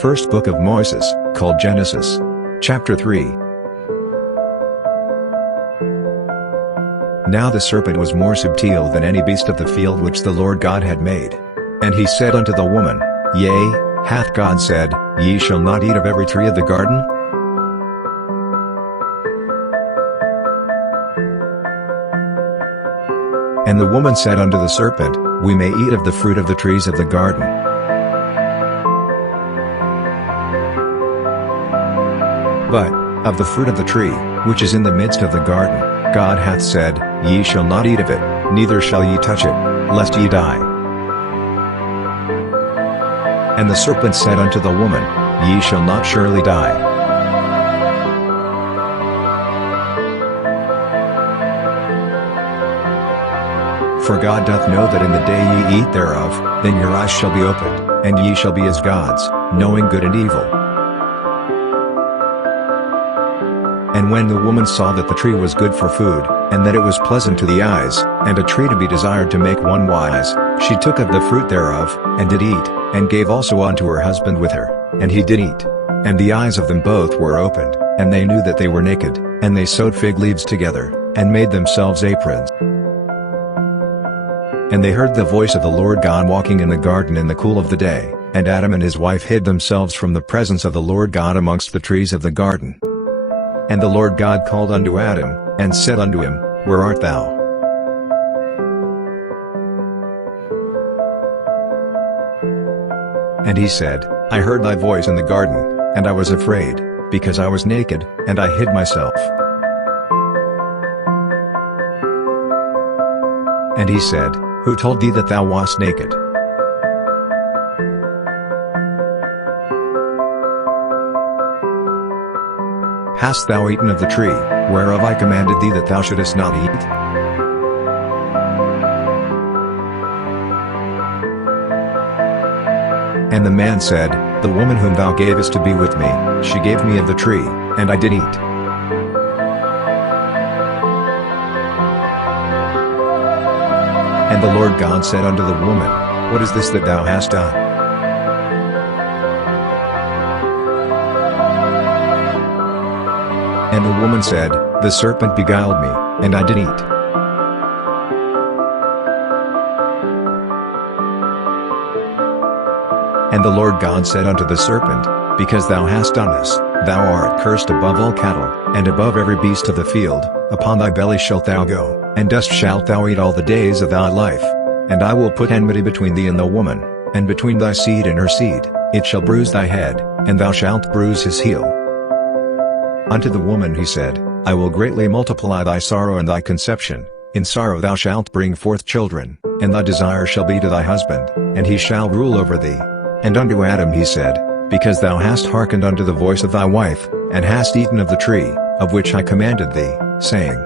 first book of Moses, called Genesis. Chapter 3. Now the serpent was more subtle than any beast of the field which the Lord God had made. And he said unto the woman, Yea, hath God said, Ye shall not eat of every tree of the garden? And the woman said unto the serpent, We may eat of the fruit of the trees of the garden. But, of the fruit of the tree, which is in the midst of the garden, God hath said, Ye shall not eat of it, neither shall ye touch it, lest ye die. And the serpent said unto the woman, Ye shall not surely die. For God doth know that in the day ye eat thereof, then your eyes shall be opened, and ye shall be as gods, knowing good and evil. And when the woman saw that the tree was good for food, and that it was pleasant to the eyes, and a tree to be desired to make one wise, she took of the fruit thereof, and did eat, and gave also unto her husband with her, and he did eat. And the eyes of them both were opened, and they knew that they were naked, and they sewed fig leaves together, and made themselves aprons. And they heard the voice of the Lord God walking in the garden in the cool of the day, and Adam and his wife hid themselves from the presence of the Lord God amongst the trees of the garden. And the Lord God called unto Adam, and said unto him, Where art thou? And he said, I heard thy voice in the garden, and I was afraid, because I was naked, and I hid myself. And he said, Who told thee that thou wast naked? Hast thou eaten of the tree, whereof I commanded thee that thou shouldest not eat? And the man said, The woman whom thou gavest to be with me, she gave me of the tree, and I did eat. And the Lord God said unto the woman, What is this that thou hast done? And the woman said, The serpent beguiled me, and I did eat. And the Lord God said unto the serpent, Because thou hast done this, thou art cursed above all cattle, and above every beast of the field, upon thy belly shalt thou go, and dust shalt thou eat all the days of thy life. And I will put enmity between thee and the woman, and between thy seed and her seed, it shall bruise thy head, and thou shalt bruise his heel. Unto the woman he said, I will greatly multiply thy sorrow and thy conception, in sorrow thou shalt bring forth children, and thy desire shall be to thy husband, and he shall rule over thee. And unto Adam he said, Because thou hast hearkened unto the voice of thy wife, and hast eaten of the tree, of which I commanded thee, saying,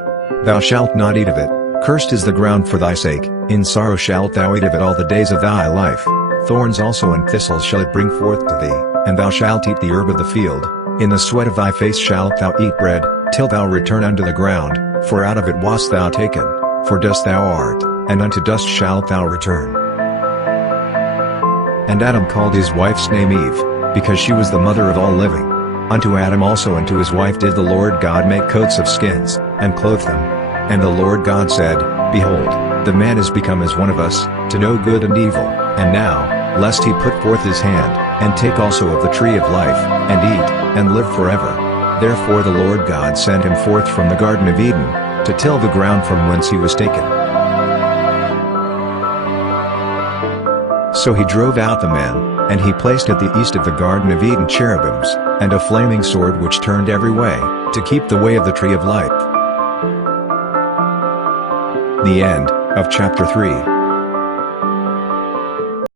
Thou shalt not eat of it, cursed is the ground for thy sake, in sorrow shalt thou eat of it all the days of thy life. Thorns also and thistles shall it bring forth to thee, and thou shalt eat the herb of the field. In the sweat of thy face shalt thou eat bread, till thou return unto the ground, for out of it wast thou taken, for dust thou art, and unto dust shalt thou return. And Adam called his wife's name Eve, because she was the mother of all living. Unto Adam also and to his wife did the Lord God make coats of skins, and clothe them. And the Lord God said, Behold, the man is become as one of us, to know good and evil, and now, lest he put forth his hand, and take also of the tree of life, and eat, and live forever. Therefore the Lord God sent him forth from the Garden of Eden, to till the ground from whence he was taken. So he drove out the man, and he placed at the east of the Garden of Eden cherubims, and a flaming sword which turned every way, to keep the way of the tree of life. The end of chapter 3.